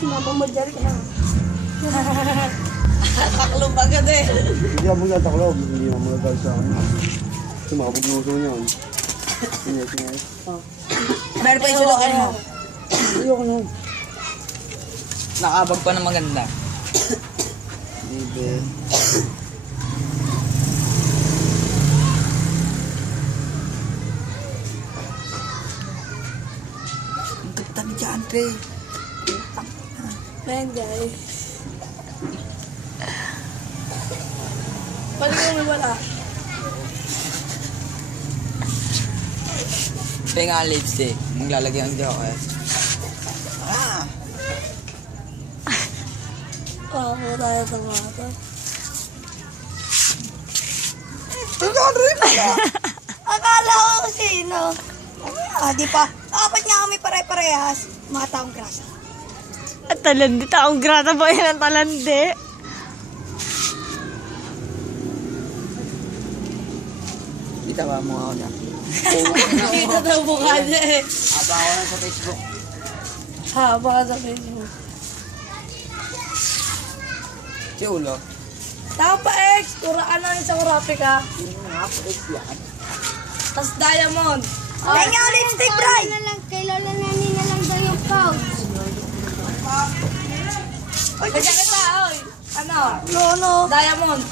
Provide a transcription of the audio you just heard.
Sinabang mo dyan ka. Taklob agad eh. Hindi ako magtataklob. Hindi ako magtataklob sa akin. Kasi makapagluso niya. Sige. Meron pa yung sulakan mo. Ayoko na. Nakabag pa na maganda. Libre. Tabi dyan, pre. Man, guys. Pwede ko may wala. Pre nga lipstick. Maglalagay ang joker. Ako tayo sa mga to. Akala ko kung sino. Di pa. Apat nga kami pare-parehas. Mga taong grasa. At talandi, taong grata ba yan ang talandi? Kita ba mo ako na? Nakita daw mukha niya eh. Aba ako na sa Facebook. Haba ka sa Facebook. Si Ulo. Tama pa, ex. Turaan lang isang rapi ka. Tapos diamond. Kaya nga lipstick, Bray. Kay Lola Nani na lang daw yung pouch. Kaya kita, oy. Ano? No. Diamond.